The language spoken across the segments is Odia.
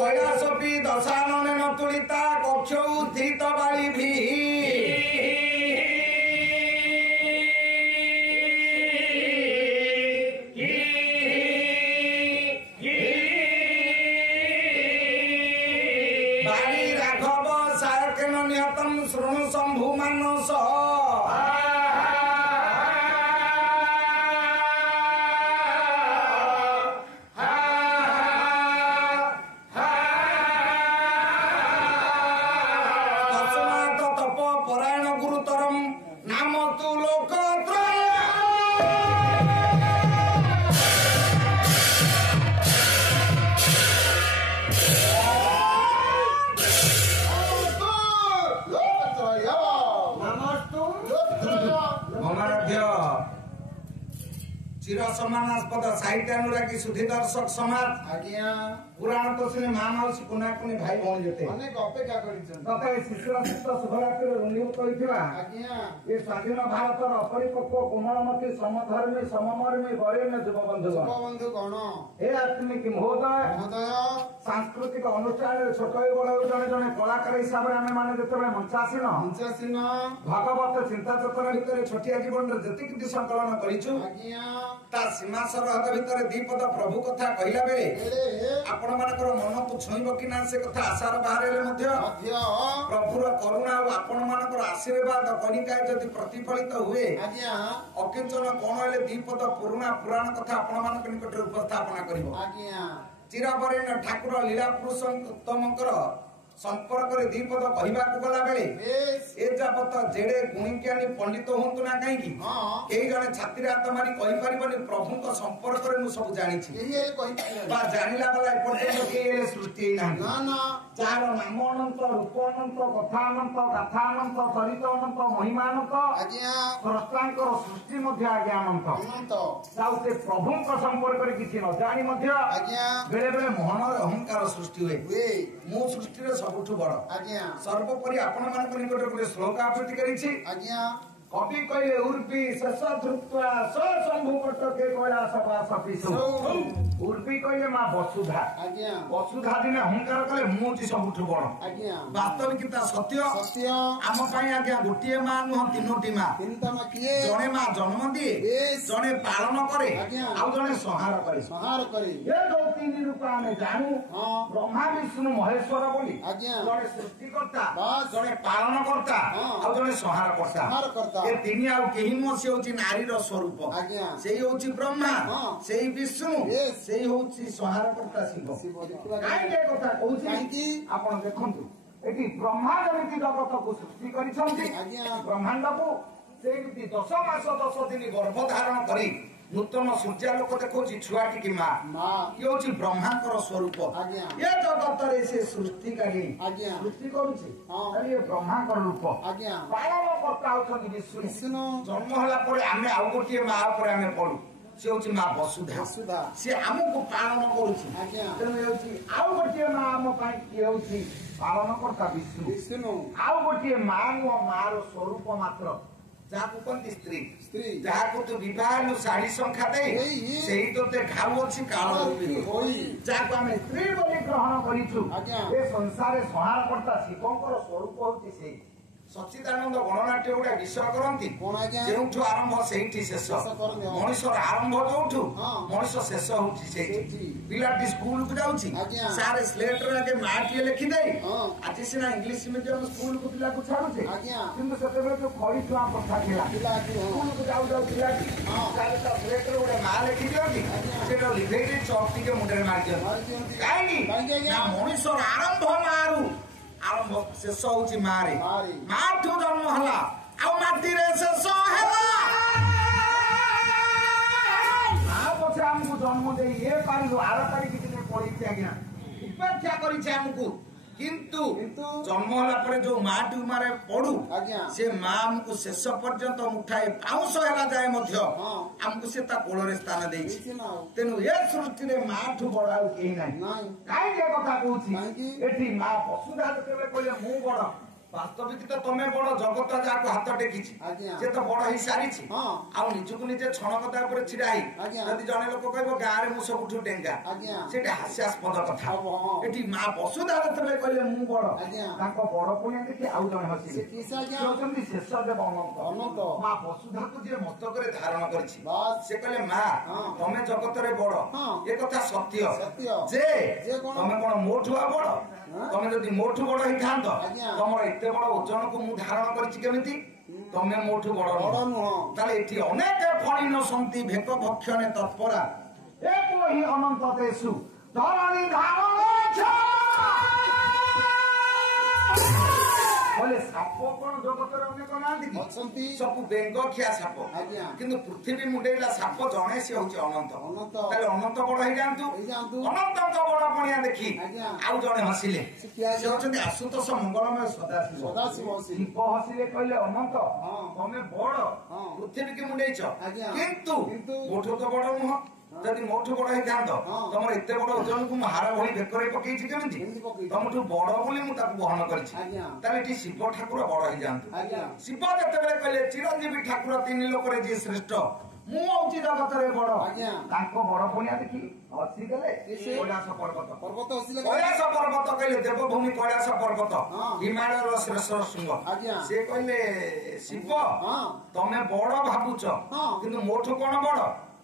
कैलासपी दशानन तुलिता कक्ष उद्धृत बाली भी बाली राघव सायकेन निहतम शृणु शंभु मानस चिर सम्मानास्पद साहित्य अनुरागी सुधी दर्शक समाज आज्ञा पुराण तो सुने मामाउसी कुनाकुनी भाई भौणी जते अनेक अपेक्षा करिछन तथा शिशुर चित्त शुभरात्रि रुंडीभूत होइथिबा आज्ञा ये स्वाधीन भारतर अपरिपक्व कोमलमती समधर्मी सममर्मी वरेण्य बंधु गण हे आत्मिक महोदय सांस्कृतिक अनुष्ठान छोट बड़ जड़े जड़े कलाकार हिसाब से आम मैंने जो मंचासीन भगवत चिंता चेतना भितर छोटिया जीवन जी संकलन करूँ सीमा सरहद भितर दीपद प्रभु कथा कहला बेले आपण मानकर मन को छुईब कि ना से कथा आशार बाहर प्रभुर करुणा और आपण मानकर आशीर्वाद कनिकाय जदि प्रतिफलित हुए अकिंचन कौन हेले दीपद पुराणा पुराण कथा आपण मानक निकट उपस्थापना करिवो चिराबरेण्य ठाकुर लीला पुरुषोत्तमकर संपर्क रे दीपद कहवा गला बेले ए जाबत जेडे गुणिज्ञानी पंडित होंतु ना कहीं कई जने छात्री हाथ मारी कहि परिबनी प्रभु को संपर्क रे मु सब जानि छी बा जानिला वाला एपर्यंत के सृष्टि ना ना चार नाम अनंत रूप अनंत कथा अनंत गाथा अनंत चरित अनंत महिमा अनंत आज्ञा स्रष्टांकर सृष्टि मध्ये आज्ञा अनंत अनंत साउते प्रभु को संपर्क रे किछि न जानि मध्ये आज्ञा बेले बेले मोहन अहंकार सृष्टि हुए मु सृष्टि रे सबुठु बड़ आज्ञा सर्वोपरि आपण मानक निकट गोटे श्लोक आवृत्ति करिछि आज्ञा कवि कहले उर्पी शेष धृत्वा शंभु कटके कैलास पास पिसु उर्पी कहले मां वसुधा आज्ञा वसुधा दिने अहंकार कले मुची सबुठु बड़ आज्ञा वास्तविकता सत्य सत्य आम पई आज्ञा गोटिए मां नुह तीनोटी मां तीनटा मां किए जने मां जन्म दिए जने पालन करे आ जने संहार करे ये दो तीन रूप आमे जानू ब्रह्मा विष्णु महेश्वर बोली आज्ञा जने सृष्टिकर्ता जने पालन करता आ जने संहार करता ए तीन आउ केही मो से होची नारीर स्वरूप आज्ञा सेही होची ब्रह्मा सेही विष्णु सेही होची संहार करता शिव काई के कथा कहूची कि आपण देखंतु एटी ब्रह्मा जमिति जगत को सृष्टि करिसंती आज्ञा ब्रह्मांड को सेमिति 10 मास 10 दिन गर्भ धारण करी नूतन सूर्यालोक देखो छुआ टी माँ ये हूँ ब्रह्मांकर स्वरूप ये जगत रे से सृष्टि करी सृष्टि करुछि ये ब्रह्मांकर रूप पालन कर्ता होछन विष्णु जन्म होला परे आमे आउ गोटे माँ परे आमे पडू से हूँ माँ वसुधा से आमको पालन करुछि तेणु ये आउ गोटे माँ आम किए हूँ पालन कर्ता विष्णु आउ गोटे माँ मार स्वरूप मात्र जाकु कोंती स्त्री जाकु तो विवाह साड़ी संख्या दे सेही तो ते घाउ अछि काल होई जाकु हम स्त्री बोली ग्रहण करिछु ए संसार संहार करता शिवंकर स्वरूप होती से सच्चिदानंद गणनाट्य गुड़ा विषय करती जो आरंभ से शेष मनीषर आरंभ जो मनीष शेष होती पिलाटी स्कूल को जाऊँ सारे स्लेट आगे माटे लिखिदे आज सीना इंग्लीश मीडियम स्कूल को पिला को छाड़ुचे किंतु से जो खड़ी छुआ प्रथा स्कूल को जाऊ जाऊ पिलाटी स्लेट गोटे माँ लिखि दिखती से लिभे चौक टे मुंडे मार दिखती कहीं मनीषर आरंभ मारू आरंभ शेष होची मारे माठू जन्म हला आ माटी रे शेष हला आ पछे हमकु जन्म दे ये पारिलो आर तारी किछि ने पड़ी आज्ञा उपेक्षा करी छै हमकु किंतु जन्म होला परे जो माटी मारे पडू से मां हमकु शेष पर्यंत मुठाए पाउस होला जाय मध्य हमकु से ता कोलरे स्थान देई तेनु ए सृष्टि रे माठू बडाउ केही नाही काई जे कथा कहूची एठी मां वसुधा जते कहले मु बड ବାସ୍ତବିକ ତ ତମେ ବଡ ଜଗତ ଯାହାକୁ ହାତ ଟେକିଛି ଆଜ୍ଞା। ସେ ତ ବଡ ହେଇ ସାରିଛି ହଁ। ଆଉ ନିଜକୁ ନିଜେ ଛଣକତା ଉପରେ ଛିଡା ହେଇ ଆଜ୍ଞା। ଯଦି ଜଣେ ଲୋକ କହିବ ଗାଁରେ ମୁଁ ସବୁଠୁ ଡେଙ୍ଗା ଆଜ୍ଞା। ସେଇଟା ହାସ୍ୟାସ୍ପଦ କଥା। ହବ, ହଁ। ଏଠି ମା ବସୁଧା ଯେତେବେଳେ କହିଲେ ମୁଁ ବଡ ଆଜ୍ଞା। ତାଙ୍କ ବଡ ପୁଣିଆ ଦେଖି ଆଉ ଜଣେ ସେ ହସିଲେ କିସ ଆଜ୍ଞା? ସେ ହଉଛନ୍ତି ଶେଷ ଦେବ ଅନନ୍ତ। ମା ବସୁଧାକୁ ଯିଏ ମସ୍ତକରେ ଧାରଣ କରିଛି ବାସ୍। ସେ କହିଲେ ମା ହଁ। ତମେ ଜଗତରେ ବଡ ହଁ। ଏ କଥା ସତ୍ୟ ସତ୍ୟ। ଯେ ଯେ କଣ? ତମେ କଣ ମୋଠୁ ଆଉ ବଡ ତମେ ଯଦି ମୋଠୁ ବଡ ହେଇଥାନ୍ତ ଆଜ୍ଞା। ତମର ଏତେ ବଡ ଓଜନକୁ ମୁଁ ଧାରଣ କରିଛି କେମିତି ତମେ ମୋଠୁ ବଡ ବଡ ନୁହଁ ନୁହଁ। ତାହେଲେ ଏଠି ଅନେକ ଫଣି ନସନ୍ତି ଭେକ ଭକ୍ଷଣେ ତତ୍ପରା ଏକ ହିଁ ଅନନ୍ତ ତେଷୁ ଧରଣୀ କହିଲେ ସାପ କଣ ଜଗତରେ ଅନେକ ନାହାନ୍ତି କି ଅଛନ୍ତି। ସବୁ ବେଙ୍ଗଖିଆ ସାପ ଆଜ୍ଞା। କିନ୍ତୁ ପୃଥିବୀ ମୁଣ୍ଡେଇଲା ସାପ ଜଣେ ସେ ହଉଛି ଅନନ୍ତ ଅନନ୍ତ। ତାହେଲେ ଅନନ୍ତ ବଡ ହେଇଯାଆନ୍ତୁ ହେଇଯାଆନ୍ତୁ। ଅନନ୍ତଙ୍କ ବଡ ପଣିଆ ଦେଖି ଆଜ୍ଞା। ଆଉ ଜଣେ ହସିଲେ ସେ କିଏ ଆଜ୍ଞା? ସେ ହଉଛନ୍ତି ଆଶୁତୋଷ ମଙ୍ଗଳମୟ ସଦାଶିବ ସଦାଶିବ ହସିଲେ। ଶିବ ହସିଲେ କହିଲେ ଅନନ୍ତ ହଁ। ତମେ ବଡ ହଁ। ପୃଥିବୀକି ମୁଣ୍ଡେଇଛ ଆଜ୍ଞା। କିନ୍ତୁ କିନ୍ତୁ ମୋଠୁ ତ ବଡ ନୁହଁ ଯଦି ମୋଠୁ ବଡ ହେଇଥାନ୍ତ ହଁ। ତମର ଏତେ ବଡ ଓଜନକୁ ମୁଁ ହାର ଭଳି ବେକରେ ପକେଇଛି କେମିତି କେମିତି ପକେଇଛି? ତମଠୁ ବଡ ବୋଲି ମୁଁ ତାକୁ ବହନ କରିଛି ଆଜ୍ଞା। ତାହେଲେ ଏଠି ଶିବ ଠାକୁର ବଡ ହେଇଯାଆନ୍ତୁ ଆଜ୍ଞା। ଶିବ ଯେତେବେଳେ କହିଲେ ଚିରଞ୍ଜୀବୀ ଠାକୁର ତିନି ଲୋକରେ ଯିଏ ଶ୍ରେଷ୍ଠ ମୁଁ ହଉଛି ଜଗତରେ ବଡ ଆଜ୍ଞା। ତାଙ୍କ ବଡ ପୁଣିଆ ଦେଖି ହସିଦେଲେ କିଏ? କୈଳାସ ପର୍ବତ ପର୍ବତ ହସିଲେ। କୈଳାସ ପର୍ବତ କହିଲେ ଦେବଭୂମି କୈଳାସ ପର୍ବତ ହଁ। ହିମାଳୟର ଶ୍ରେଷ୍ଠ ଶୃଙ୍ଗ ଆଜ୍ଞା। ସେ କହିଲେ ଶିବ ହଁ। ତମେ ବଡ ଭାବୁଛ ହଁ। କିନ୍ତୁ ମୋଠୁ କଣ ବଡ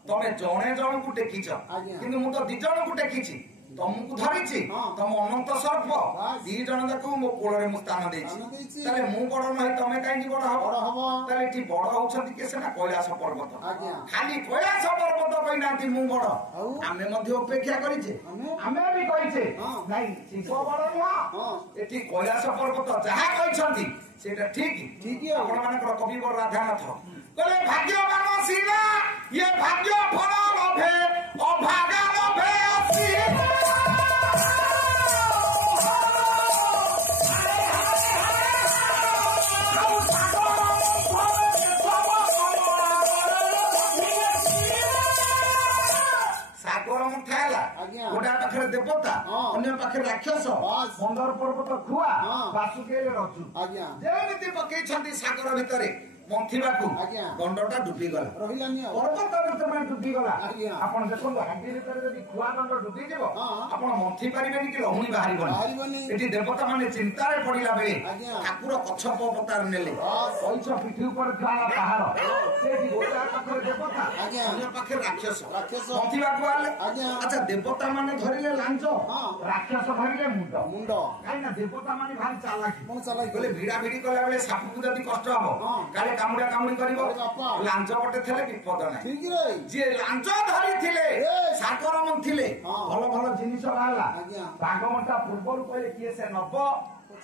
ତମେ ଜଣେ ଜଣଙ୍କୁ ଟେକିଛ ଆଜ୍ଞା। କିନ୍ତୁ ମୁଁ ତ ଦି ଜଣଙ୍କୁ ଟେକିଛି ତମକୁ ଧରିଛି ହଁ। ତମ ଅନନ୍ତ ସର୍ପ ବାସ୍। ଦି ଜଣ ଯାକୁ ମୋ କୋଳରେ ମୁଁ ସ୍ଥାନ ଦେଇଛି ସ୍ଥାନ ଦେଇଛି। ତାହେଲେ ମୁଁ ବଡ ନହେଇ ତମେ କାହିଁକି ବଡ ହବ ବଡ ହବ। ତାହେଲେ ଏଠି ବଡ ହଉଛନ୍ତି କିଏ ସିନା କୈଳାସ ପର୍ବତ ଆଜ୍ଞା। ଖାଲି କୈଳାସ ପର୍ବତ କହିନାହାନ୍ତି ମୁଁ ବଡ ଆଉ? ଆମେ ମଧ୍ୟ ଅପେକ୍ଷା କରିଛେ ଆମେ ବି କହିଛେ ହଁ। ନାଇଁ ଶିବ ବଡ ନୁହଁ ହଁ। ଏଠି କୈଳାସ ପର୍ବତ ଯାହା କହିଛନ୍ତି ସେଇଟା ଠିକ ଠିକ ଆଉ। ଆପଣ ମାନଙ୍କର କବିବର ରାଧାନାଥ କହିଲେ ଭାଗ୍ୟବାନ ସିନା ଇଏ ଭାଗ୍ୟ ଫଳ ଲଭେ ଅଭାଗା ଲଭେ ଅସି ସାଗର ମୁଠା ହେଲା ଆଜ୍ଞା। ଗୋଟା ପାଖରେ ଦେବତା ହଁ। ଅନ୍ୟ ପାଖରେ ରାକ୍ଷସ ବାସ୍। ମନ୍ଦର ପର୍ବତ ଖୁଆ ହଁ। ବାସୁକେରେ ରଜୁ ଆଜ୍ଞା। ଯେମିତି ପକେଇଛନ୍ତି ସାଗର ଭିତରେ ମନ୍ଥିବାକୁ ଆଜ୍ଞା। ଦଣ୍ଡଟା ଡୁବିଗଲା ରହିଲାନି ଆଉ। ପର୍ବତ ଯେତେବେଳେ ଡୁବିଗଲା ଆଜ୍ଞା। ଆପଣ ଦେଖନ୍ତୁ ହାଣ୍ଡି ଭିତରେ ଯଦି ଖୁଆ ଦଣ୍ଡ ଡୁବିଯିବ ହଁ। ଆପଣ ମନ୍ଥି ପାରିବେନି କି ଲହୁଣୀ ବାହାରିବନି ବାହାରିବନି। ଏଠି ଦେବତା ମାନେ ଚିନ୍ତାରେ ପଡିଲା ବେଳେ ଆଜ୍ଞା। ଠାକୁର କଚ୍ଛପ ଅବତାର ନେଲେ ବାସ୍। କଇଛ ପିଠି ଉପରେ ଥିବା ପାହାଡ ସେଠି ଗୋଟା ପାଖରେ ଦେବତା ଆଜ୍ଞା। ଅନ୍ୟ ପାଖରେ ରାକ୍ଷସ ରାକ୍ଷସ। ମନ୍ଥିବାକୁ ଆଲେ ଆଜ୍ଞା। ଆଚ୍ଛା ଦେବତା ମାନେ ଧରିଲେ ଲାଞ୍ଜ ହଁ। ରାକ୍ଷସ ଧରିଲେ ମୁଣ୍ଡ ମୁଣ୍ଡ। କାହିଁକି ନା ଦେବତା ମାନେ ଭାରି ଚାଲାକି କଣ ଚାଲାକି? କହିଲେ ଭିଡା ଭିଡି କଲା ବେଳେ ସାପକୁ ଯଦି କଷ୍ଟ ହବ ହଁ। କାଳେ କାମୁଡା କାମୁଡି କରିବ ଆରେ ବାପା। ଲାଞ୍ଜ ପଟେ ଥିଲେ ବିପଦ ନାହିଁ ଠିକ ରେ। ଯିଏ ଲାଞ୍ଜ ଧରିଥିଲେ ଏ। ସାଗର ମନ୍ଥିଲେ ହଁ। ଭଲ ଭଲ ଜିନିଷ ବାହାରିଲା ଆଜ୍ଞା। ଭାଗବଣ୍ଟା ପୂର୍ବରୁ କହିଲେ କିଏ ସେ ନବ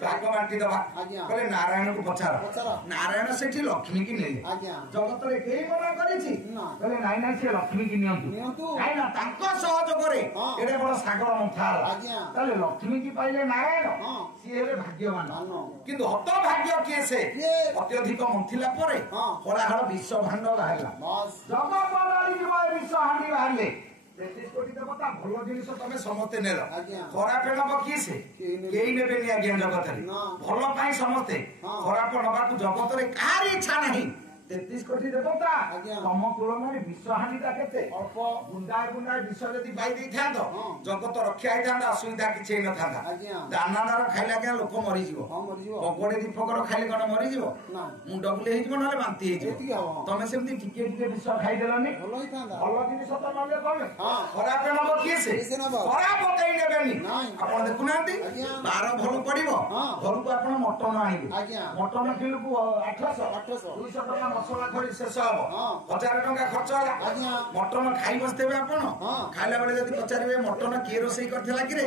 ଭାଗ ବାଣ୍ଟି ଦବା ଆଜ୍ଞା। କହିଲେ ନାରାୟଣକୁ ପଚାର ପଚାର। ନାରାୟଣ ସେଠି ଲକ୍ଷ୍ମୀ କି ନେଲେ ଆଜ୍ଞା। ଜଗତରେ କେହି ମନା କରିଛି ନା। କହିଲେ ନାଇଁ ନାଇଁ ସେ ଲକ୍ଷ୍ମୀ କି ନିଅନ୍ତୁ ନିଅନ୍ତୁ। କାହିଁକି ନା ତାଙ୍କ ସହଯୋଗରେ ହଁ। ଏଡେ ବଡ ସାଗର ମନ୍ଥା ହେଲା ଆଜ୍ଞା। ତାହେଲେ ଲକ୍ଷ୍ମୀ କି ପାଇଲେ ନାରାୟଣ ହଁ। ସିଏ ହେଲେ ଭାଗ୍ୟବାନ ମାନ। କିନ୍ତୁ ହତଭାଗ୍ୟ କିଏ ସେ କିଏ? ଅତ୍ୟଧିକ ମନ୍ଥିଲା ପରେ ହଁ। କୋଳାହଳ ବିଷ ଭାଣ୍ଡ ବାହାରିଲା ବାସ୍। ଜଗତ ଯିବ ଏ ବିଷ ହାଣ୍ଡି ବାହାରିଲେ 33 କୋଟି ଦେବତା ଭଲ ଜିନିଷ ତମେ ସମସ୍ତେ ନେଲ ଆଜ୍ଞା। ଖରାପ ନବ କିଏ ସେ କେହି ନେବେନି। କେହି ନେବେନି ଆଜ୍ଞା ଜଗତରେ ନା। ଭଲ ପାଇଁ ସମସ୍ତେ ହଁ। ଖରାପ ନବାକୁ ଜଗତରେ କାହାର ଇଚ୍ଛା ନାହିଁ 33 କୋଟି ଦେବତା ଆଜ୍ଞା। ତମ ତୁଳନାରେ ବିଷ ହାଣ୍ଡିଟା କେତେ ଅଳ୍ପ। ଗୁଣ୍ଡାଏ ଗୁଣ୍ଡାଏ ବିଷ ଯଦି ପାଇ ଦେଇଥାନ୍ତ ହଁ। ଜଗତ ରକ୍ଷା ହେଇଥାନ୍ତା ଅସୁବିଧା କିଛି ହେଇନଥାନ୍ତା ଆଜ୍ଞା। ଦାନାଦାର ଖାଇଲେ ଆଜ୍ଞା ଲୋକ ମରିଯିବ ହଁ ମରିଯିବ। ପଗଡେ ଦୀପକର ଖାଇଲେ କଣ ମରିଯିବ ନା। ମୁଣ୍ଡ ବୁଲେଇ ହେଇଯିବ ନହେଲେ ବାନ୍ତି ଏତିକି ହେଇଯିବ ହବ। ତମେ ସେମିତି ଟିକେ ଟିକେ ବିଷ ଖାଇଦେଲନି ଭଲ ହେଇଥାନ୍ତା। ଭଲ ଜିନିଷ ତ ନେଲେ ତମେ ହଁ। ଖରାପ ନବ କିଏ ସେ କିଏ ସେ ନବ? ଖରାପ କେହି ନେବେନି ନାଇଁ। ଆପଣ ଦେଖୁନାହାନ୍ତି ଆଜ୍ଞା। ବାର ଭଲ ପଡିବ ହଁ। ଘରକୁ ଆପଣ ମଟନ ଆଣିବେ ଆଜ୍ଞା। ମଟନ କିଲୋକୁ 800 800। 200 ଟଙ୍କା ମସଲା ଖଳି ଶେଷ ହବ ହଁ। 1000 ଟଙ୍କା ଖର୍ଚ୍ଚ ହେଲା ଆଜ୍ଞା। ମଟନ ଖାଇ ବସିଥିବେ ଆପଣ ହଁ। ଖାଇଲା ବେଳେ ଯଦି ପଚାରିବେ ମଟନ କିଏ ରୋଷେଇ କରିଥିଲା କିରେ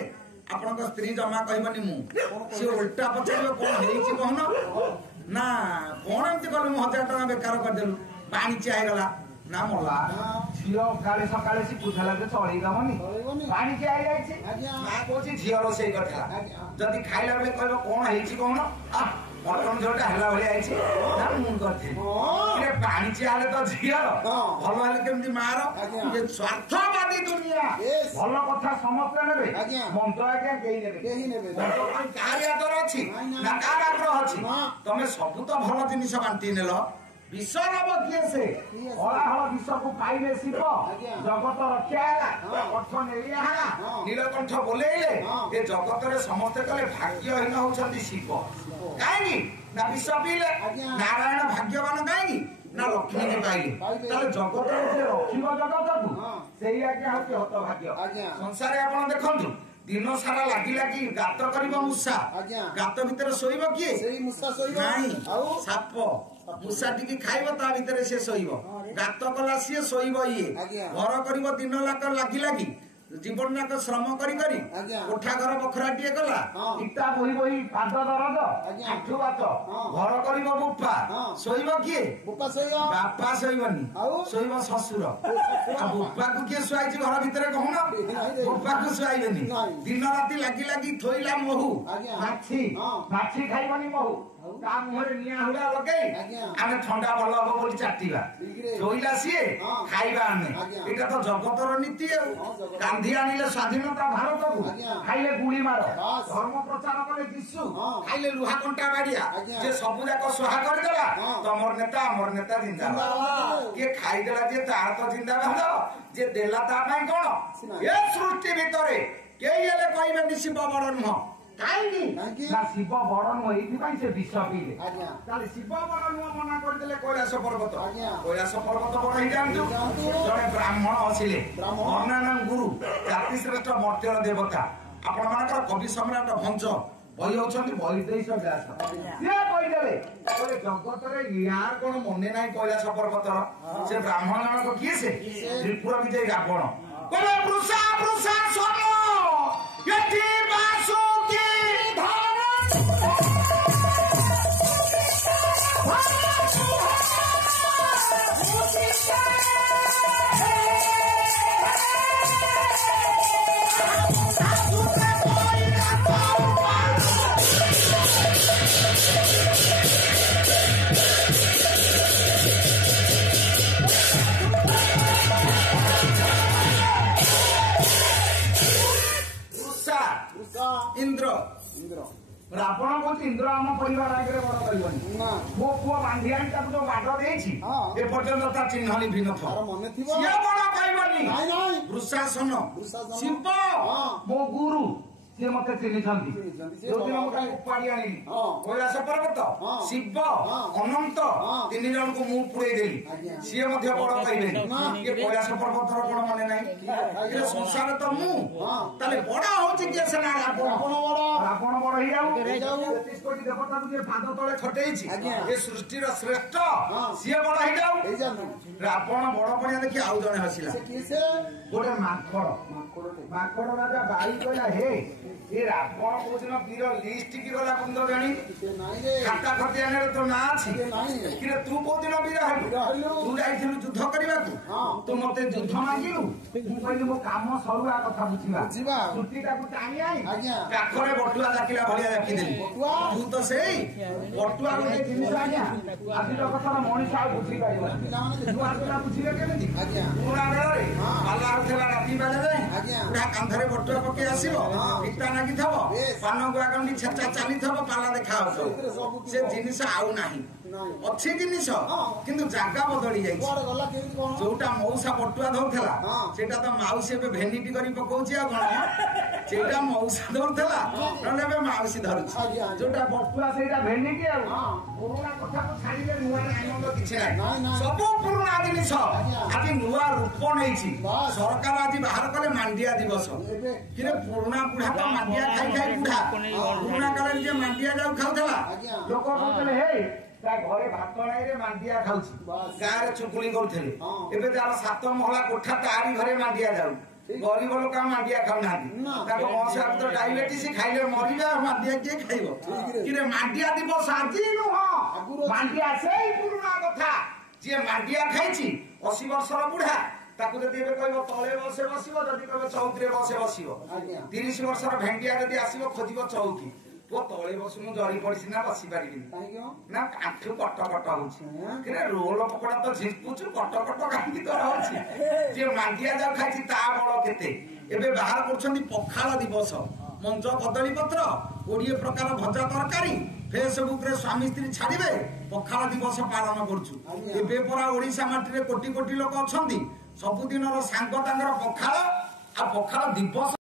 ଆପଣଙ୍କ ସ୍ତ୍ରୀ ଜମା କହିବନି ମୁଁ ସିଏ ଓଲଟା ପଚାରିବ କଣ ହେଇଛି କହୁନ ନା କଣ ଏମିତି କଲୁ ମୁଁ 1000 ଟଙ୍କା ବେକାର କରିଦେଲୁ ପାଣି ଚିଆ ହେଇଗଲା ନା ମଲା ଝିଅ କାଳେ ସକାଳେ ଶିଖୁଥିଲା ଯେ ଚଳେଇ ଦବନି ଚଳେଇବନି। ପାଣି ଚିଆ ହେଇଯାଇଛି ଆଜ୍ଞା। ମା କହୁଛି ଝିଅ ରୋଷେଇ କରିଥିଲା ଆଜ୍ଞା। ଯଦି ଖାଇଲା ବେଳେ କହିବ କଣ ହେଇଛି କହୁନ ମଟନ ଝୋଳଟା ହେଲା ଭଳିଆ ହେଇଛି ନା ମୁଁ କରିଥିଲି ପାଣି ଚିଆଲେ ତ ଝିଅର ଭଲ ହେଲେ କେମିତି ମାର ସ୍ୱାର୍ଥବାଦୀ ଦୁନିଆ ଭଲ କଥା ସମସ୍ତେ ନେବେ ମନ୍ଦ ଆଜ୍ଞା କେହି ନେବେ କାହାରି ହାତରେ ଅଛି ନା କାହାର ଆଗ୍ରହ ଅଛି ତମେ ସବୁ ତ ଭଲ ଜିନିଷ ବାଣ୍ଟି ନେଲ ବିଷ ନବ କିଏ ସେ ହଳାହଳ ବିଷକୁ ପାଇଲେ ଶିବ ଜଗତ ରକ୍ଷା ହେଲା କଣ୍ଠ ନେଳିଆ ହେଲା ନୀଳକଣ୍ଠ ବୋଲେଇଲେ ଏ ଜଗତରେ ସମସ୍ତେ କଲେ ଭାଗ୍ୟହୀନ ହଉଛନ୍ତି ଶିବ କାହିଁକି ନା ବିଷ ପିଇଲେ ନାରାୟଣ ଭାଗ୍ୟବାନ କାହିଁକି ନା ଲକ୍ଷ୍ମୀକି ପାଇଲେ ତାହେଲେ ଜଗତରେ ଯେ ରଖିବ ଜଗତକୁ ସେଇ ଆଜ୍ଞା ହଉଛି ହତଭାଗ୍ୟ ସଂସାରରେ ଆପଣ ଦେଖନ୍ତୁ ଦିନ ସାରା ଲାଗି ଲାଗି ଗାତ କରିବ ମୂଷା ଗାତ ଭିତରେ ଶୋଇବ କିଏ ନାଇଁ ସାପ ମୂଷା ଟିକେ ଖାଇବ ତା ଭିତରେ ସେ ଶୋଇବ ଗାତ କଲା ସିଏ ଶୋଇବ ଇଏ ଘର କରିବ ଦିନ ଲାଗି ଲାଗି ଜୀବନ ଯାକ ଶ୍ରମ କରି କରି କୋଠା ଘର ବଖରାଟିଏ କଲା ଇଟା ବୋହି ବୋହି ପାଦ ଦରଜ ଆଣ୍ଠୁ ବାତ ଘର କରିବ ବୁପା ଶୋଇବ କିଏ ବାପା ଶୋଇବନି ଶୋଇବ ଶ୍ୱଶୁର ଆଉ ବୁପାକୁ କିଏ ଶୁଆଇଛି ଘର ଭିତରେ କହୁନ ବୁପାକୁ ଶୁଆଇବେନି ଦିନ ରାତି ଲାଗି ଲାଗି ଥୋଇଲା ମହୁ ମାଛି ଖାଇବନି ମହୁ ତା ମୁହଁରେ ନିଆଁ ହୁଡ଼ା ଲଗେଇ ଆମେ ଥଣ୍ଡା ଭଲ ହବ ବୋଲି ଚାଟିବା ଶୋଇଲା ସିଏ ଖାଇବା ଆମେ ଏଇଟା ତ ଜଗତର ନୀତି ଆଉ ଗାନ୍ଧୀ ଆଣିଲେ ସ୍ୱାଧୀନତା ଭାରତକୁ ଖାଇଲେ ଗୁଳି ମାର ଧର୍ମ ପ୍ରଚାର କଲେ ଯୀଶୁ ଖାଇଲେ ଲୁହା କଣ୍ଟା ବାଡିଆ ସେ ସବୁ ଯାକ ସ୍ୱାହା କରିଦେଲା ତମର ନେତା ଆମର ନେତା ଜିନ୍ଦାବାଦ କିଏ ଖାଇଦେଲା ଯେ ତାର ତ ଜିନ୍ଦାବାଦ ଯେ ଦେଲା ତା ପାଇଁ କଣ ଏ ସୃଷ୍ଟି ଭିତରେ କେହି ହେଲେ କହିବେନି ଶିବ ବଡ ନୁହଁ କାହିଁକି ନା ଶିବ ବଡ ନୁହଁ ଏଇଥିପାଇଁ ସେ ବିଷ ପିଇଲେ ତାହେଲେ ଶିବ ବଡ ନୁହଁ ମନା କରିଦେଲେ କୈଳାସ ପର୍ବତ ବଡ ହେଇଯାଆନ୍ତୁ ଜଣେ ବ୍ରାହ୍ମଣ ଆସିଲେ ମର୍ଣ୍ଣାନ ଗୁରୁ ଜାତି ଶ୍ରେଷ୍ଠ ମର୍ତ୍ତ୍ୟର ଦେବତା ଆପଣ ମାନଙ୍କର କବି ସମ୍ରାଟ ଭଞ୍ଜ ବହି ହଉଛନ୍ତି ବୈଦେଶ ବ୍ୟାସ ସିଏ କହିଦେଲେ ଜଗତରେ ୟାର କଣ ମନେ ନାହିଁ କୈଳାସ ପର୍ବତର ସେ ବ୍ରାହ୍ମଣ ଜଣକ କିଏ ସେ ତ୍ରିପୁର ବିଜୟ ରାବଣ କହିଲେ ବୃଷା ବୃଷା ଶୁଣ ଏଠି ବାସୁକି ଇନ୍ଦ୍ର ରାବଣ କହୁଛି ଇନ୍ଦ୍ର ଆମ ପରିବାର ଆଗରେ ବଡ କରିବନି ମୋ ପୁଅ ବାନ୍ଧିଆଣି ତାକୁ ଯୋଉ ବାଟ ଦେଇଛି ଏପର୍ଯ୍ୟନ୍ତ ତା ଚିହ୍ନ ଲିଭି ନଥିବ ସିଏ ବଡ କହିବନି ବୃଷାସନ ଶିବ ମୋ ଗୁରୁ ସିଏ ମତେ ଚିହ୍ନିଛନ୍ତି ଯୋଉଦିନ ମୁଁ ତାଙ୍କୁ ଉପାଡ଼ି ଆଣିଲି କୈଳାସ ପର୍ବତ ଶିବ ଅନନ୍ତ ତିନି ଜଣଙ୍କୁ ମୁଁ ପୁରେଇ ଦେଲି ସିଏ ମଧ୍ୟ ବଡ କହିବେନି ଇଏ କୈଳାସ ପର୍ବତର କଣ ମନେ ନାହିଁ ସଂସାର ତ ମୁଁ ତାହେଲେ ବଡ ହଉଛି କିଏ ସେ ନା ରାବଣ ବଡ ହେଇଯାଉ 33 କୋଟି ଦେବତାକୁ ଯିଏ ପାଦ ତଳେ ଖଟେଇଛି ଏ ସୃଷ୍ଟିର ଶ୍ରେଷ୍ଠ ସିଏ ବଡ ହେଇଯାଉ ରାବଣ ବଡ ପଣିଆ ଦେଖି ଆଉ ଜଣେ ହସିଲା ଗୋଟେ ମାଙ୍କଡ ରାଜା ବାଇ କହିଲା ହେ ଏ ରାବଣ କୋଉଦିନ ବୀର ଲିଷ୍ଟ କି ଗଲା କୁନ୍ଦ ଜାଣି ଖାତା ଖତିଆନରେ ତୋ ନାଁ ଅଛି କିନ୍ତୁ ତୁ କୋଉଦିନ ବୀର ହେଲୁ ତୁ ଯାଇଥିଲୁ ଯୁଦ୍ଧ କରିବାକୁ ତୁ ମତେ ଯୁଦ୍ଧ ମାଗିଲୁ ମୁଁ କହିଲି ମୋ କାମ ସରୁଆ କଥା ବୁଝିବା ଛୁଟିଟାକୁ ଟାଣି ଆଣି କାଖରେ ବଟୁଆ ଡାକିଲା ଭଳିଆ ଡାକିଦେଲି ତୁ ତ ସେଇ ବଟୁଆ ଗୋଟେ ଜିନିଷ ଆଜ୍ଞା ଆଜିର କଥାର ମଣିଷ ଆଉ ବୁଝିପାରିବନି ନୂଆ ପିଲା ବୁଝିବେ କେମିତି ପୁରୁଣା ବେଳରେ ପାଲା ହଉଥିଲା ରାତି ବାଜା ଯାଏ ପୁରା କାନ୍ଧରେ ବଟୁଆ ପକେଇ ଆସିବ ପିତା ଲାଗିଥିବ ପାନ ଗୁଆ ଗଣ୍ଡି ଛେଚା ଚାଲିଥିବ ପାଲା ଦେଖା ହଉଥିବ ସେ ଜିନିଷ ଆଉ ନାହିଁ ଅଛି ଜିନିଷ କିନ୍ତୁ ଜାଗା ବଦଳି ଯାଇଛି ଯୋଉଟା ମଉସା ବଟୁଆ ଧରୁଥିଲା ସେଇଟା ତ ମାଉସୀ ଏବେ ଭେନିଟି କରି ପକଉଛି ଆଉ କଣ ସେଇଟା ମଉସା ଧରୁଥିଲା ନହେଲେ ଏବେ ମାଉସୀ ଧରୁଛି ଯୋଉଟା ବଟୁଆ ସେଇଟା ଭେନିଟି ଆଉ ପୁରୁଣା କଥାକୁ ଛାଡ଼ିଲେ ନୂଆ ଆନନ୍ଦ କିଛି ନାହିଁ ସବୁ ପୁରୁଣା ଜିନିଷ ଆଜି ନୂଆ ରୂପ ନେଇଛି ସରକାର ଆଜି ବାହାର କଲେ ମାଣ୍ଡିଆ ଦିବସ କିନ୍ତୁ ପୁରୁଣା ବୁଢା ତ ମାଣ୍ଡିଆ ଖାଇ ଖାଇ ବୁଢା ପୁରୁଣା କାଳରେ ଯିଏ ମାଣ୍ଡିଆ ଯାଉ ଖାଉଥିଲା ଲୋକ କହୁଥିଲେ ହେ ତା ଘରେ ଭାତ ନାଇରେ ମାଣ୍ଡିଆ ଖାଉଛି ଗାଁରେ ଚୁକୁଳି କରୁଥିଲେ ଏବେ ଯାହାର 7 ମହଲା କୋଠା ତାରି ଘରେ ମାଣ୍ଡିଆ ଯାଉ ଗରିବ ଲୋକ ମାଣ୍ଡିଆ ଖାଉନାହାନ୍ତି ତାଙ୍କ ବଂଶ ତ ଡାଇବେଟିସ ଖାଇଲେ ମରିବେ ଆଉ ମାଣ୍ଡିଆ କିଏ ଖାଇବ କିରେ ମାଣ୍ଡିଆ ଦିବସ ଆଜି ନୁହଁ ମାଣ୍ଡିଆ ସେଇ ପୁରୁଣା କଥା ଯିଏ ମାଣ୍ଡିଆ ଖାଇଛି 80 ବର୍ଷର ବୁଢା ତାକୁ ଯଦି ଏବେ କହିବ ତଳେ ବସେ ବସିବ ଯଦି କହିବ ଚୌକିରେ ବସେ ବସିବ 30 ବର୍ଷର ଭେଣ୍ଡିଆ ଯଦି ଆସିବ ଖୋଜିବ ଚୌକି ପୁଅ ତଳେ ବସୁନୁ ଜରି ପଡିଛି ନା ବସି ପାରିବିନି ନା ଆଣ୍ଠୁ କଟ କଟ ହଉଛି ରୋଲ ପକୋଡା ତ ଝିଙ୍କୁଛୁ କଟ କଟ କାହିଁକି ତୋର ହଉଛି ଯିଏ ମାଣ୍ଡିଆ ଯାଉ ଖାଇଛି ତା ବଳ କେତେ ଏବେ ବାହାର କରୁଛନ୍ତି ପଖାଳ ଦିବସ ମଞ୍ଜ କଦଳୀ ପତ୍ର 20 ପ୍ରକାର ଭଜା ତରକାରୀ ଫେସବୁକ ରେ ସ୍ୱାମୀ ସ୍ତ୍ରୀ ଛାଡିବେ ପଖାଳ ଦିବସ ପାଳନ କରୁଛୁ ଏବେ ପରା ଓଡିଶା ମାଟିରେ କୋଟି କୋଟି ଲୋକ ଅଛନ୍ତି ସବୁଦିନର ସାଙ୍ଗ ତାଙ୍କର ପଖାଳ ଆଉ ପଖାଳ ଦିବସ